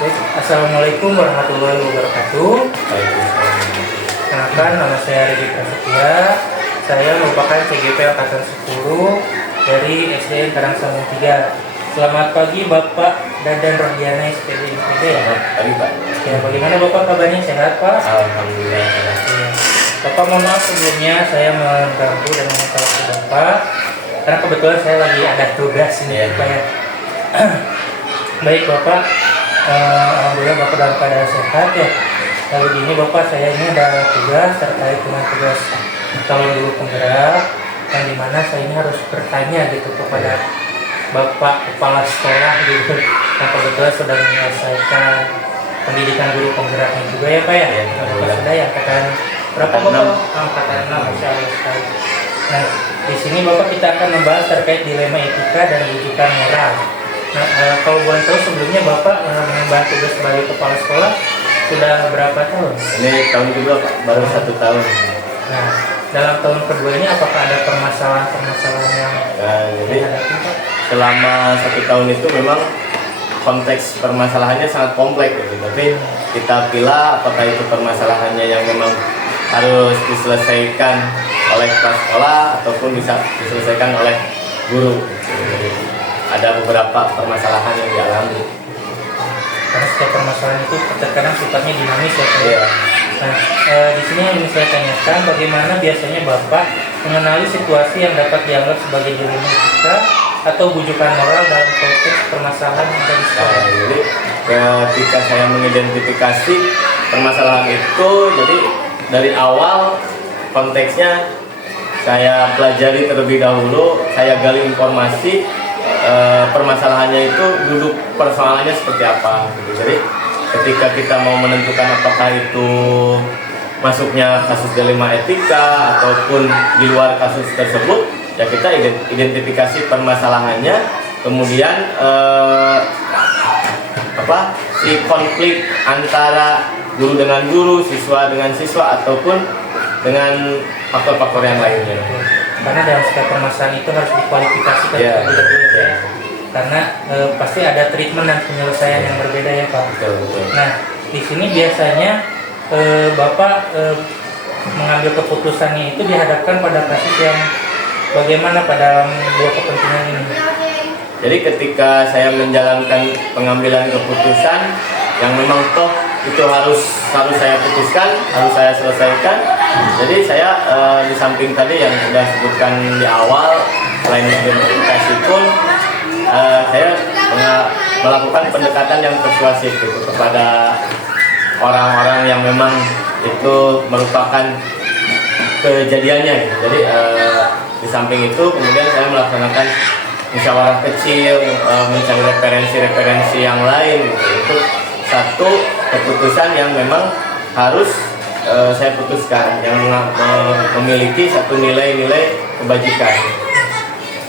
Baik, Assalamualaikum warahmatullahi wabarakatuh. Kenalkan, nama saya Regi Prasetya. Saya merupakan CGP Angkatan 10 dari SDN Karangsambung 3. Selamat pagi Bapak Dadan Rohdiana SPD. Selamat pagi Pak. Ya, bagaimana Bapak kabarnya, sehat Pak? Alhamdulillah sehat. Ya. Bapak, mohon maaf sebelumnya saya mengganggu dan meminta waktu Bapak karena kebetulan saya lagi ada tugas ini Pak ya. Baik Bapak, alhamdulillah Bapak dalam keadaan sehat ya. Lalu gini Bapak, saya ini ada tugas terkait dengan tugas calon guru penggerak, yang dimana saya ini harus bertanya gitu kepada Bapak Kepala Sekolah gitu, yang kebetulan sudah menyelesaikan pendidikan guru penggeraknya juga ya Pak ya. Bapak sudah ya angkatan berapa Bapak? Angkatan 6, Masya Allah sekali. Nah, di sini Bapak kita akan membahas terkait dilema etika dan rujukan moral. Nah, kalau boleh tahu sebelumnya Bapak mengemban tugas sebagai kepala sekolah sudah berapa tahun? Ini tahun kedua Pak, baru 1 tahun. Nah, dalam tahun kedua ini apakah ada permasalahan-permasalahan yang Jadi dihadapi Pak? selama 1 tahun itu memang konteks permasalahannya sangat kompleks gitu. Tapi kita pilih apakah itu permasalahannya yang memang harus diselesaikan oleh kepala sekolah ataupun bisa diselesaikan oleh guru. Jadi, ada beberapa permasalahan yang dialami. Karena setiap permasalahan itu terkadang sifatnya dinamis ya Pak. Iya. Nah, di sini yang ingin saya tanyakan, bagaimana biasanya Bapak mengenali situasi yang dapat dianggap sebagai dilema etika atau bujukan moral dalam konteks permasalahan yang ada di sekolah? Jadi ketika saya mengidentifikasi permasalahan itu, jadi dari awal konteksnya saya pelajari terlebih dahulu, saya gali informasi permasalahannya itu, duduk persoalannya seperti apa gitu. Jadi ketika kita mau menentukan apakah itu masuknya kasus dilema etika ataupun di luar kasus tersebut, ya kita identifikasi permasalahannya, kemudian si konflik antara guru dengan guru, siswa dengan siswa, ataupun dengan faktor-faktor yang lainnya. Karena dalam setiap permasalahan itu harus dikualifikasikan terlebih dahulu ya. Karena pasti ada treatment dan penyelesaian yang berbeda ya Pak. Betul. Nah, di sini biasanya Bapak mengambil keputusannya itu dihadapkan pada kasus yang bagaimana pada dalam dua kepentingan ini. Jadi ketika saya menjalankan pengambilan keputusan yang memang toh itu harus saya putuskan, harus saya selesaikan. Jadi saya di samping tadi yang sudah sebutkan di awal, selain identifikasi pun saya melakukan pendekatan yang persuasif gitu kepada orang-orang yang memang itu merupakan kejadiannya gitu. Jadi di samping itu kemudian saya melaksanakan musyawarah kecil, mencari referensi-referensi yang lain gitu. Itu satu keputusan yang memang harus saya putuskan, yang memiliki satu nilai-nilai kebajikan.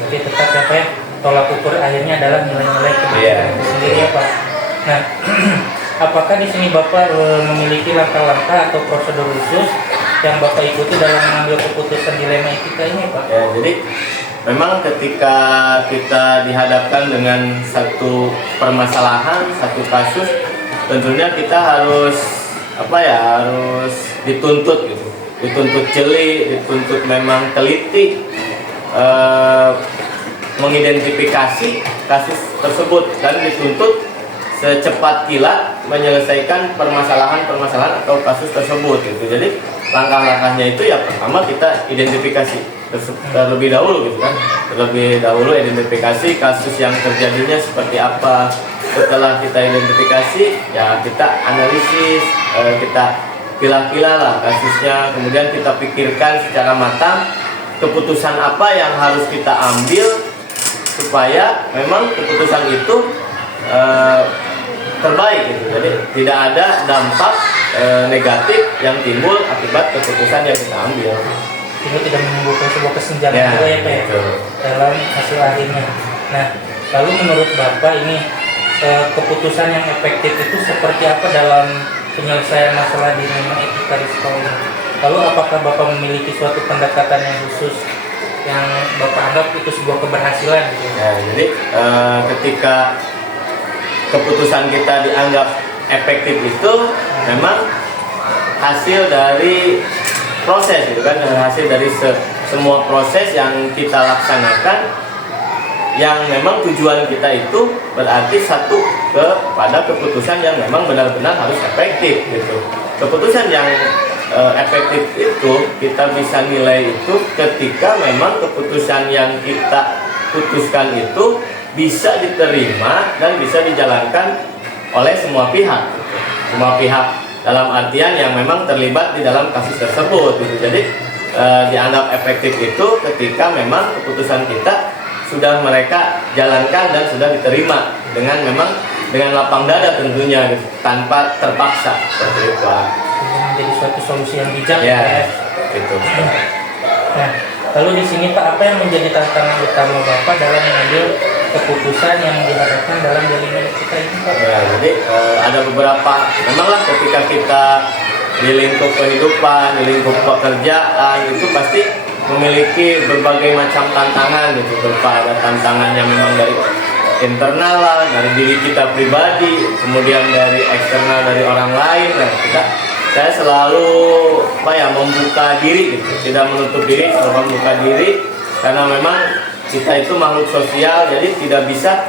Jadi tetap ya Pak ya, tolak ukur akhirnya adalah nilai-nilai kebajikan itu sendiri ya Pak. Nah, apakah di sini Bapak memiliki langkah-langkah atau prosedur khusus yang Bapak ikuti dalam mengambil keputusan dilema etika ini Pak? Ya, jadi memang ketika kita dihadapkan dengan satu permasalahan, satu kasus, tentunya kita harus harus dituntut gitu, dituntut jeli, dituntut memang teliti mengidentifikasi kasus tersebut dan dituntut secepat kilat menyelesaikan permasalahan atau kasus tersebut gitu. Jadi langkah-langkahnya itu ya pertama kita identifikasi terlebih dahulu gitu kan, terlebih dahulu identifikasi kasus yang terjadinya seperti apa. Setelah kita identifikasi, ya kita analisis, kita pilah-pilah lah kasusnya, kemudian kita pikirkan secara matang keputusan apa yang harus kita ambil supaya memang keputusan itu terbaik gitu. Jadi tidak ada dampak negatif yang timbul akibat keputusan yang kita ambil. Itu tidak menimbulkan sebuah kesenjangan juga ya Pak ya, dalam hasil akhirnya. Nah, lalu menurut Bapak ini keputusan yang efektif itu seperti apa dalam penyelesaian masalah dilema etika di sekolah ini? Lalu apakah Bapak memiliki suatu pendekatan yang khusus yang Bapak anggap itu sebuah keberhasilan gitu? Ya, jadi ketika keputusan kita dianggap efektif itu memang hasil dari proses gitu kan, hasil dari semua proses yang kita laksanakan, yang memang tujuan kita itu berarti satu kepada keputusan yang memang benar-benar harus efektif gitu. Keputusan yang efektif itu kita bisa nilai itu ketika memang keputusan yang kita putuskan itu bisa diterima dan bisa dijalankan oleh semua pihak gitu. Semua pihak dalam artian yang memang terlibat di dalam kasus tersebut gitu. Jadi dianggap efektif itu ketika memang keputusan kita sudah mereka jalankan dan sudah diterima dengan lapang dada tentunya gitu, tanpa terpaksa seperti itu. Menjadi suatu solusi yang bijak ya, gitu. Nah, lalu di sini Pak, apa yang menjadi tantangan utama Bapak dalam mengambil keputusan yang diharapkan dalam delima etika ini Pak? Ya, jadi ada beberapa, memanglah ketika kita di lingkup kehidupan, di lingkup pekerjaan itu pasti memiliki berbagai macam tantangan gitu. Berupa ada tantangan yang memang dari internal lah, dari diri kita pribadi, kemudian dari eksternal dari orang lain. Nah, saya selalu membuka diri gitu, tidak menutup diri, selalu membuka diri karena memang kita itu makhluk sosial, jadi tidak bisa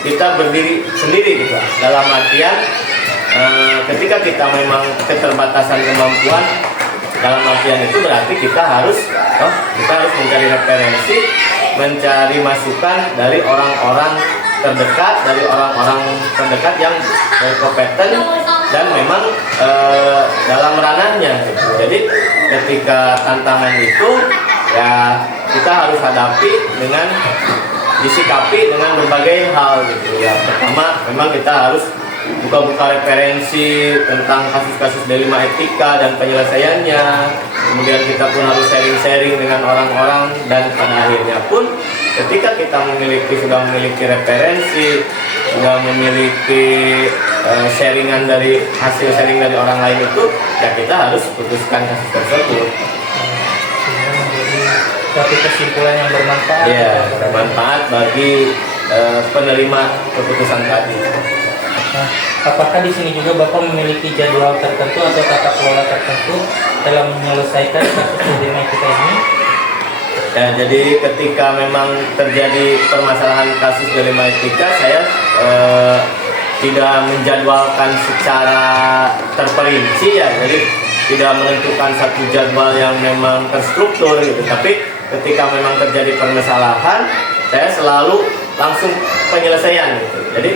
kita berdiri sendiri gitu. Dalam artian ketika kita memang keterbatasan kemampuan, dalam artian itu berarti kita harus mencari referensi, mencari masukan dari orang-orang terdekat yang berkompeten dan memang dalam ranahnya gitu. Jadi ketika tantangan itu ya kita harus hadapi dengan disikapi dengan berbagai hal gitu ya. Pertama memang kita harus buka-buka referensi tentang kasus-kasus delima etika dan penyelesaiannya. Kemudian kita pun harus sharing-sharing dengan orang-orang, dan pada akhirnya pun ketika kita sudah memiliki referensi, sudah memiliki sharingan dari hasil sharing dari orang lain itu, ya kita harus putuskan kasus tersebut. Sehingga menjadi suatu kesimpulan yang bermanfaat. Ya, bermanfaat bagi penerima keputusan tadi. Nah, apakah di sini juga Bapak memiliki jadwal tertentu atau tata kelola tertentu dalam menyelesaikan kasus delima etika ini? Ya, jadi ketika memang terjadi permasalahan kasus delima etika, saya tidak menjadwalkan secara terperinci ya, jadi tidak menentukan satu jadwal yang memang terstruktur gitu. Tapi ketika memang terjadi permasalahan, saya selalu langsung penyelesaian gitu. Jadi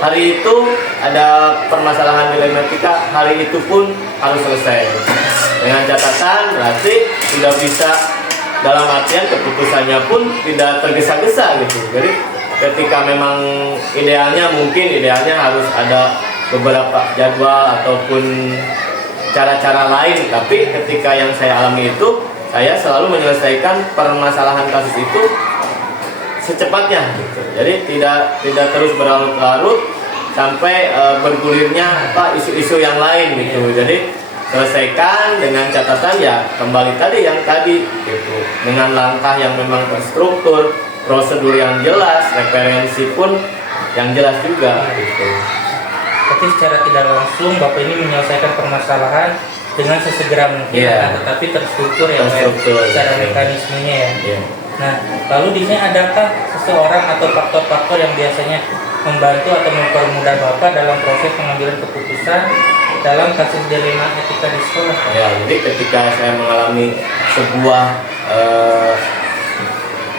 hari itu ada permasalahan delima etika, hari itu pun harus selesai. Dengan catatan berarti sudah bisa, dalam artian keputusannya pun tidak tergesa-gesa gitu. Jadi ketika memang idealnya harus ada beberapa jadwal ataupun cara-cara lain, tapi ketika yang saya alami itu, saya selalu menyelesaikan permasalahan kasus itu secepatnya gitu. Jadi tidak terus berlarut-larut sampai bergulirnya isu-isu yang lain gitu. Jadi selesaikan dengan catatan ya kembali tadi gitu, dengan langkah yang memang terstruktur, prosedur yang jelas, referensi pun yang jelas juga gitu. Tapi secara tidak langsung Bapak ini menyelesaikan permasalahan dengan sesegera mungkin, tetapi terstruktur ya, secara mekanismenya ya. Nah, lalu di sini adakah seseorang atau faktor-faktor yang biasanya membantu atau mempermudah Bapak dalam proses pengambilan keputusan dalam kasus delima etika di sekolah? Ya, jadi ketika saya mengalami sebuah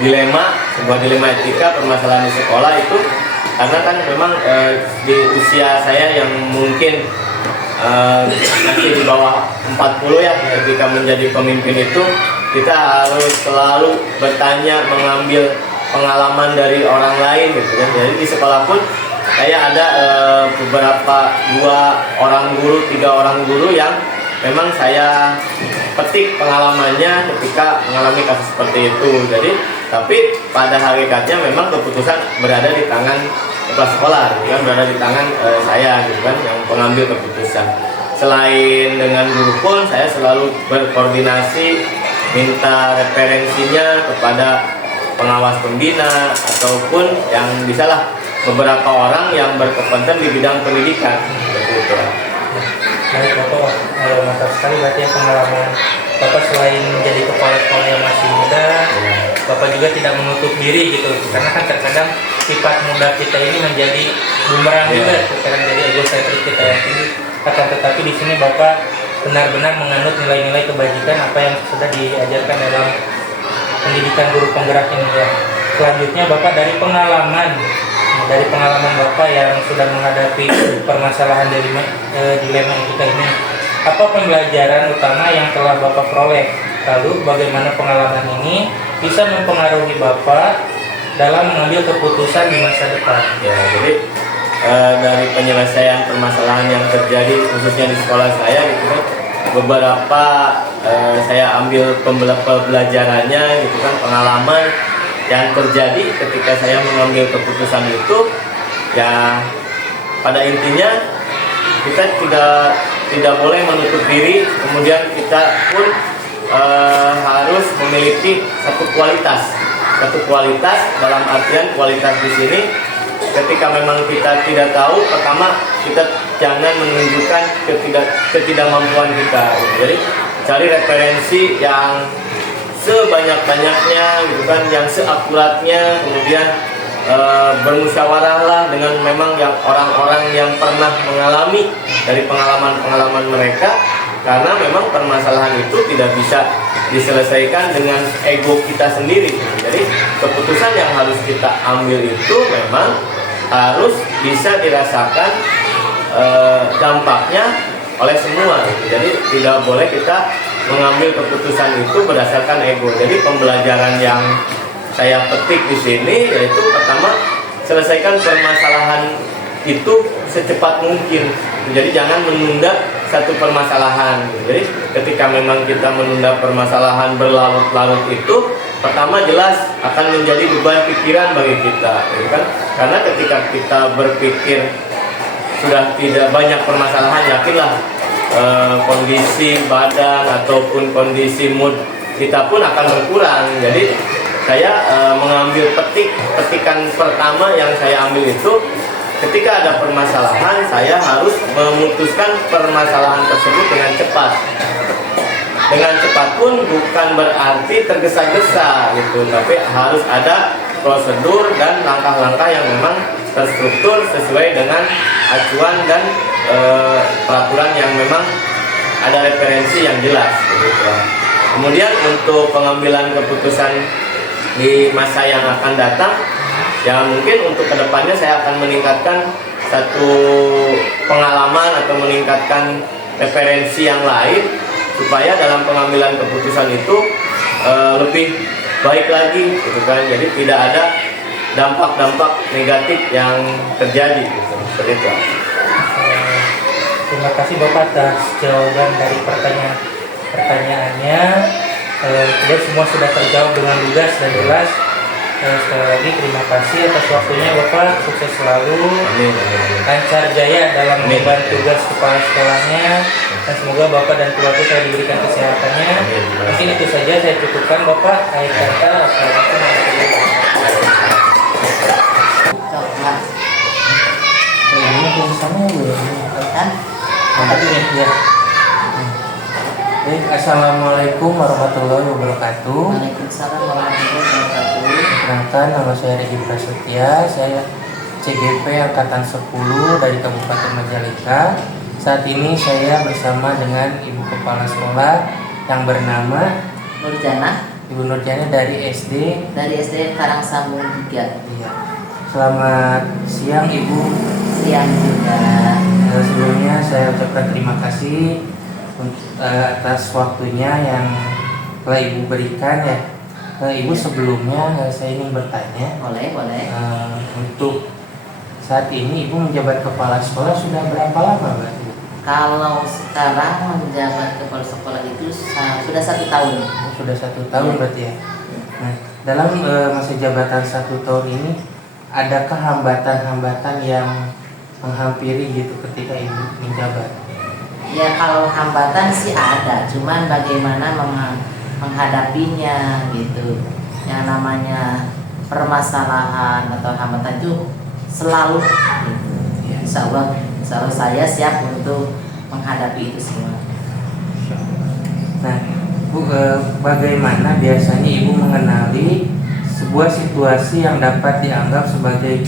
dilema etika permasalahan di sekolah itu, karena kan memang di usia saya yang mungkin masih di bawah 40 ya, ketika menjadi pemimpin itu kita harus selalu bertanya, mengambil pengalaman dari orang lain gitu kan. Jadi di sekolah pun saya ada beberapa 3 orang guru yang memang saya petik pengalamannya ketika mengalami kasus seperti itu. Jadi tapi pada hakikatnya memang keputusan berada di tangan kepala sekolah gitu kan, berada di tangan saya gitu kan, yang pengambil keputusan. Selain dengan guru pun saya selalu berkoordinasi, minta referensinya kepada pengawas pembina ataupun yang bisalah beberapa orang yang berkompeten di bidang pendidikan. Seperti itu. Baik Bapak, mantap sekali berarti pengalaman Bapak selain menjadi kepala sekolah yang masih muda, Bapak juga tidak menutup diri gitu, karena kan terkadang sifat muda kita ini menjadi bumerang juga, terkadang jadi egosentris kita yang tinggi. Akan tetapi di sini Bapak benar-benar menganut nilai-nilai kebajikan apa yang sudah diajarkan dalam pendidikan guru penggerak ini ya. Selanjutnya Bapak dari pengalaman Bapak yang sudah menghadapi permasalahan dilema etika ini, apa pembelajaran utama yang telah Bapak peroleh? Lalu bagaimana pengalaman ini bisa mempengaruhi Bapak dalam mengambil keputusan di masa depan? Ya, jadi dari penyelesaian permasalahan yang terjadi khususnya di sekolah saya gitu kan, beberapa saya ambil pembelajarannya gitu kan, pengalaman yang terjadi ketika saya mengambil keputusan itu, ya pada intinya kita tidak boleh menutup diri, kemudian kita pun harus memiliki satu kualitas dalam artian kualitas di sini ketika memang kita tidak tahu, pertama kita jangan menunjukkan ketidakmampuan kita. Jadi cari referensi yang sebanyak-banyaknya gitu kan, yang seakuratnya, kemudian bermusyawarahlah dengan memang yang orang-orang yang pernah mengalami dari pengalaman-pengalaman mereka, karena memang permasalahan itu tidak bisa diselesaikan dengan ego kita sendiri. Jadi keputusan yang harus kita ambil itu memang harus bisa dirasakan dampaknya oleh semua gitu. Jadi tidak boleh kita mengambil keputusan itu berdasarkan ego. Jadi pembelajaran yang saya petik di sini yaitu pertama, selesaikan permasalahan itu secepat mungkin. Jadi jangan menunda satu permasalahan. Jadi ketika memang kita menunda permasalahan berlarut-larut itu, pertama jelas akan menjadi beban pikiran bagi kita, gitu kan? Karena ketika kita berpikir sudah tidak banyak permasalahan, yakinlah kondisi badan ataupun kondisi mood kita pun akan berkurang. Jadi saya mengambil petikan pertama yang saya ambil itu, ketika ada permasalahan saya harus memutuskan permasalahan tersebut dengan cepat. Dengan cepat pun bukan berarti tergesa-gesa gitu, tapi harus ada prosedur dan langkah-langkah yang memang terstruktur sesuai dengan acuan dan peraturan yang memang ada referensi yang jelas gitu. Kemudian untuk pengambilan keputusan di masa yang akan datang, ya mungkin untuk kedepannya saya akan meningkatkan satu pengalaman atau meningkatkan referensi yang lain supaya dalam pengambilan keputusan itu lebih baik lagi gitu kan. Jadi tidak ada dampak-dampak negatif yang terjadi gitu. Seperti itu. Terima kasih Bapak atas jawaban dari pertanyaannya. Jadi semua sudah terjawab dengan lugas dan jelas. Sekali lagi terima kasih atas waktunya Bapak. Sukses selalu. Amin. Lancar jaya dalam mengemban tugas kepala sekolahnya. Dan semoga Bapak dan keluarga saya diberikan kesehatannya. Mungkin itu saja saya cukupkan Bapak. Akhir kata, assalamualaikum warahmatullahi wabarakatuh. Ini tulisannya kan? Ya. Baik, assalamualaikum warahmatullahi wabarakatuh. Waalaikumsalam warahmatullahi wabarakatuh. Perkenalkan, nama saya Regi Prasetya. Saya CGP Angkatan 10 dari Kabupaten Majalengka. Saat ini saya bersama dengan Ibu Kepala Sekolah yang bernama Nurjana. Ibu Nurjana dari SD Karangsambung 3. Iya. Selamat siang Ibu. Siang juga. Sebelumnya saya ucapkan terima kasih atas waktunya yang telah Ibu berikan ya. Ibu sebelumnya saya ingin bertanya. Boleh. Untuk saat ini Ibu menjabat kepala sekolah sudah berapa lama Mbak? Kalau sekarang menjabat kepala sekolah itu sudah 1 tahun. Sudah 1 tahun berarti ya. Nah, dalam masa jabatan 1 tahun ini, adakah hambatan-hambatan yang menghampiri gitu ketika Ibu menjabat? Ya kalau hambatan sih ada, cuman bagaimana menghadapinya gitu. Yang namanya permasalahan atau hambatan itu selalu insya Allah saya siap untuk menghadapi itu semua. Nah, Bu, bagaimana biasanya Ibu mengenali sebuah situasi yang dapat dianggap sebagai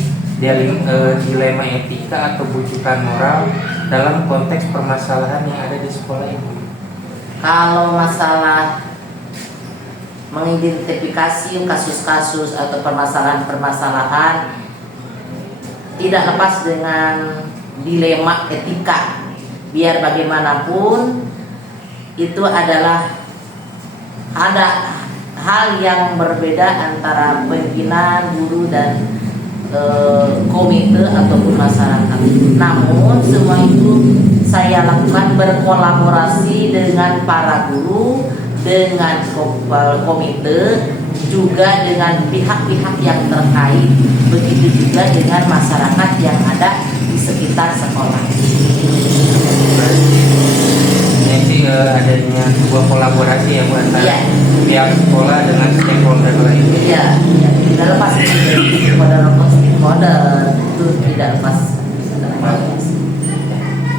dilema etika atau bujukan moral dalam konteks permasalahan yang ada di sekolah Ibu? Kalau masalah mengidentifikasi kasus-kasus atau permasalahan-permasalahan tidak lepas dengan dilema etika. Biar bagaimanapun itu adalah ada hal yang berbeda antara pimpinan, guru dan komite ataupun masyarakat. Namun semua itu saya lakukan berkolaborasi dengan para guru, dengan komite, juga dengan pihak-pihak yang terkait, begitu juga dengan masyarakat yang ada di sekitar sekolah. Jadi adanya sebuah kolaborasi ya Bu antara Iya. pihak sekolah dengan stakeholder lain. Iya, tidak lepas dari stakeholder itu tidak lepas.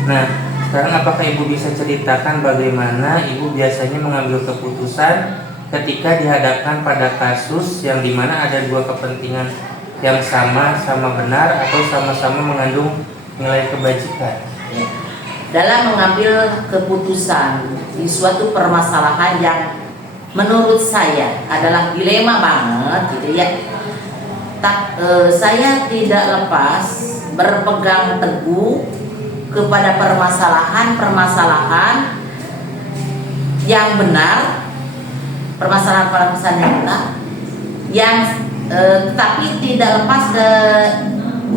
Nah, sekarang apakah Ibu bisa ceritakan bagaimana Ibu biasanya mengambil keputusan ketika dihadapkan pada kasus yang dimana ada dua kepentingan yang sama-sama benar atau sama-sama mengandung nilai kebajikan? Ya. Dalam mengambil keputusan di suatu permasalahan yang menurut saya adalah dilema banget gitu ya, saya tidak lepas berpegang teguh kepada permasalahan yang benar, permasalahan yang benar, yang tapi tidak lepas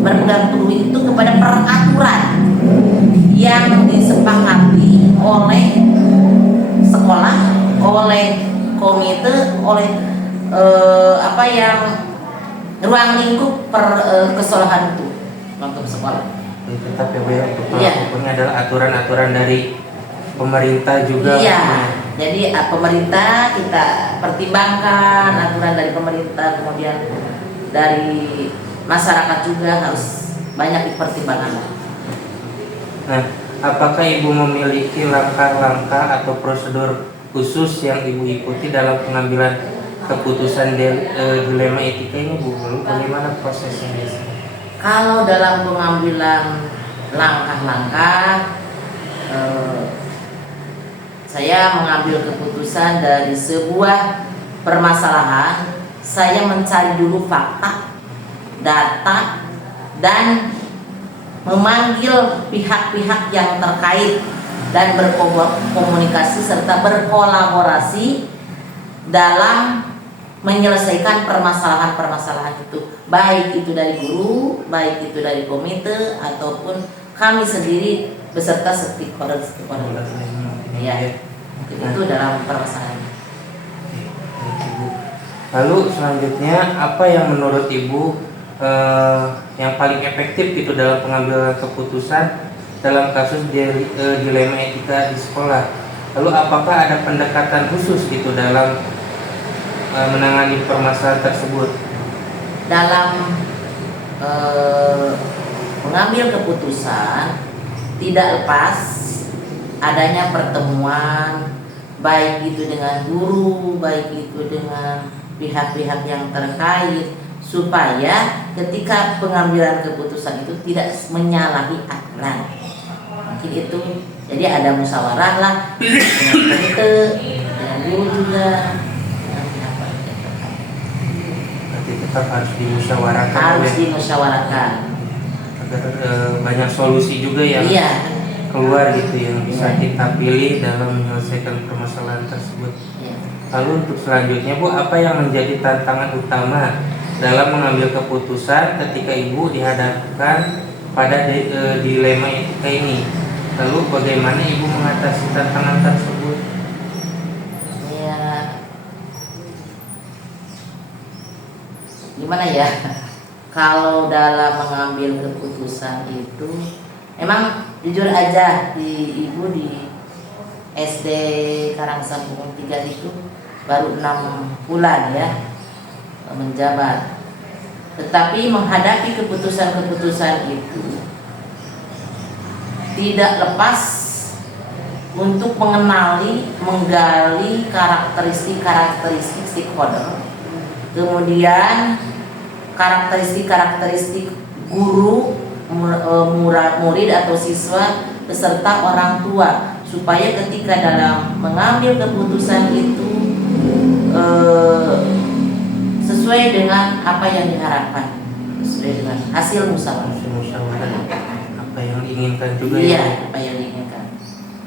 berpegang teguh itu kepada peraturan yang disepakati oleh sekolah, oleh komite, oleh ruang lingkup keseluruhan itu untuk sekolah. Tetap ya Bu ya, Iya. pokoknya adalah aturan-aturan dari pemerintah juga. Iya, jadi pemerintah kita pertimbangkan aturan dari pemerintah, kemudian dari masyarakat juga harus banyak dipertimbangkan. Nah, apakah Ibu memiliki langkah-langkah atau prosedur khusus yang Ibu ikuti dalam pengambilan keputusan dilema etika ini Bu? Bagaimana prosesnya biasanya? Kalau dalam pengambilan langkah-langkah, saya mengambil keputusan dari sebuah permasalahan. Saya mencari dulu fakta, data, dan memanggil pihak-pihak yang terkait dan berkomunikasi serta berkolaborasi dalam menyelesaikan permasalahan-permasalahan itu, baik itu dari guru, baik itu dari komite, ataupun kami sendiri beserta stakeholder. Ya, itu dalam permasalahan. Lalu selanjutnya apa yang menurut Ibu yang paling efektif itu dalam pengambilan keputusan dalam kasus dilema etika di sekolah? Lalu apakah ada pendekatan khusus gitu dalam menangani permasalahan tersebut? Dalam mengambil keputusan tidak lepas adanya pertemuan, baik itu dengan guru, baik itu dengan pihak-pihak yang terkait, supaya ketika pengambilan keputusan itu tidak menyalahi aturan. Mungkin itu, jadi ada musyawarah lah dengan komite, dengan guru juga, dengan pihak-pihak yang terkait. Berarti tetap harus dimusyawarahkan Harus ya, dimusyawarahkan. agar banyak solusi juga yang Iya. keluar gitu yang bisa kita pilih dalam menyelesaikan permasalahan tersebut. Iya. Lalu untuk selanjutnya Bu, apa yang menjadi tantangan utama dalam mengambil keputusan ketika Ibu dihadapkan pada dilema etika ini? Lalu bagaimana Ibu mengatasi tantangan tersebut? Ya, gimana ya? Kalau dalam mengambil keputusan itu, emang jujur aja ibu di SD Karangsambungan 3 itu baru 6 bulan ya menjabat. Tetapi menghadapi keputusan-keputusan itu tidak lepas untuk mengenali, menggali karakteristik stakeholder, kemudian karakteristik guru, murid atau siswa beserta orang tua, supaya ketika dalam mengambil keputusan itu sesuai dengan apa yang diharapkan, sesuai dengan hasil musyawarah. Apa yang diinginkan juga Iya, ya. apa yang diinginkan.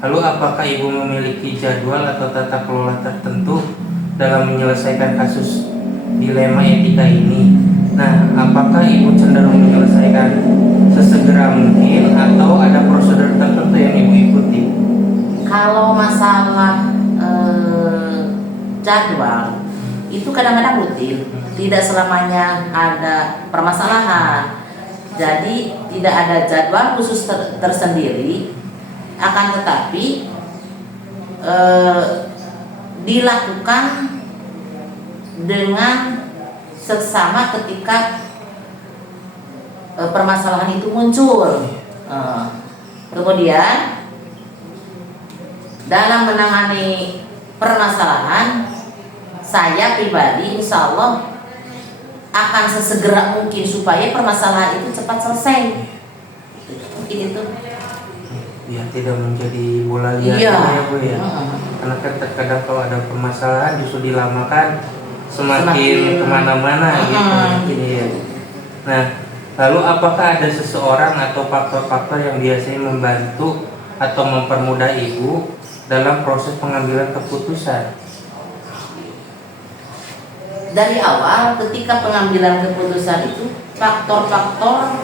Lalu apakah ibu memiliki jadwal atau tata kelola tertentu dalam menyelesaikan kasus dilema etika ini? Nah, apakah ibu cenderung menyelesaikan sesegera mungkin atau ada prosedur tertentu yang ibu ikuti? Kalau masalah jadwal itu kadang-kadang rutin, tidak selamanya ada permasalahan. Jadi tidak ada jadwal khusus tersendiri, akan tetapi dilakukan dengan seksama ketika permasalahan itu muncul. Kemudian dalam menangani permasalahan, saya pribadi insya Allah akan sesegera mungkin supaya permasalahan itu cepat selesai. Mungkin itu. Biar tidak menjadi bola liar ya Bu ya. Karena kan terkadang kalau ada permasalahan justru dilamakan semakin kemana-mana gitu mungkin ya. Nah, lalu apakah ada seseorang atau faktor-faktor yang biasanya membantu atau mempermudah ibu dalam proses pengambilan keputusan? Dari awal ketika pengambilan keputusan itu faktor-faktor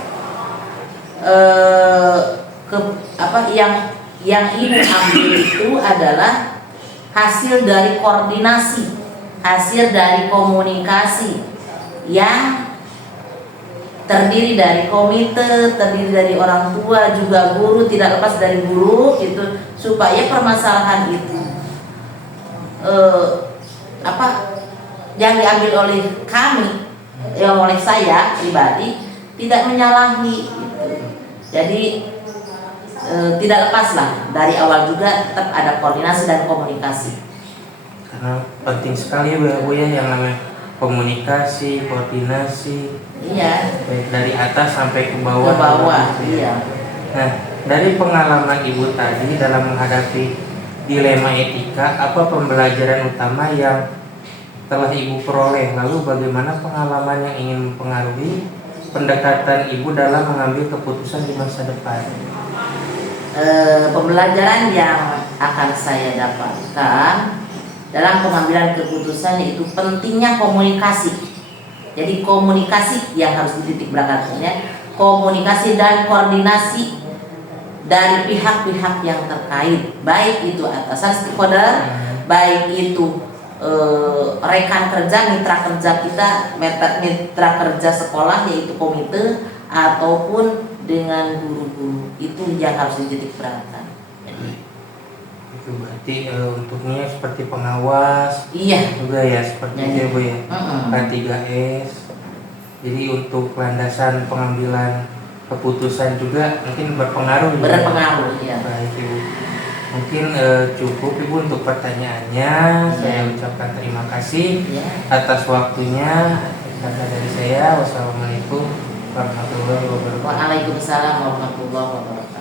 yang ibu ambil itu adalah hasil dari koordinasi, hasil dari komunikasi yang terdiri dari komite, terdiri dari orang tua, juga guru, tidak lepas dari guru itu, supaya permasalahan itu yang diambil oleh kami, yang oleh saya pribadi tidak menyalahi gitu. Jadi tidak lepas lah, dari awal juga tetap ada koordinasi dan komunikasi. Karena penting sekali ya Bu ya yang namanya komunikasi, koordinasi. Iya. Baik dari atas sampai ke bawah. Ke bawah, iya. Nah, dari pengalaman ibu tadi dalam menghadapi dilema etika, apa pembelajaran utama yang telah ibu peroleh? Lalu bagaimana pengalaman yang ingin mempengaruhi pendekatan ibu dalam mengambil keputusan di masa depan? Pembelajaran yang akan saya dapatkan dalam pengambilan keputusan itu pentingnya komunikasi. Jadi komunikasi yang harus dititik berangatnya, komunikasi dan koordinasi dari pihak-pihak yang terkait, baik itu atasan stakeholder, baik itu rekan kerja, mitra kerja kita, mitra kerja sekolah yaitu komite, ataupun dengan guru-guru, itu yang harus dititik berangan. Itu berarti untuknya seperti pengawas, Iya juga ya seperti itu ya Bu ya. K3S. Jadi untuk landasan pengambilan keputusan juga mungkin berpengaruh. Berpengaruh ya. Baik Ibu. Mungkin cukup Ibu untuk pertanyaannya. Saya ucapkan terima kasih atas waktunya. Kata dari saya, wassalamualaikum warahmatullahi wabarakatuh. Waalaikumsalam warahmatullahi wabarakatuh.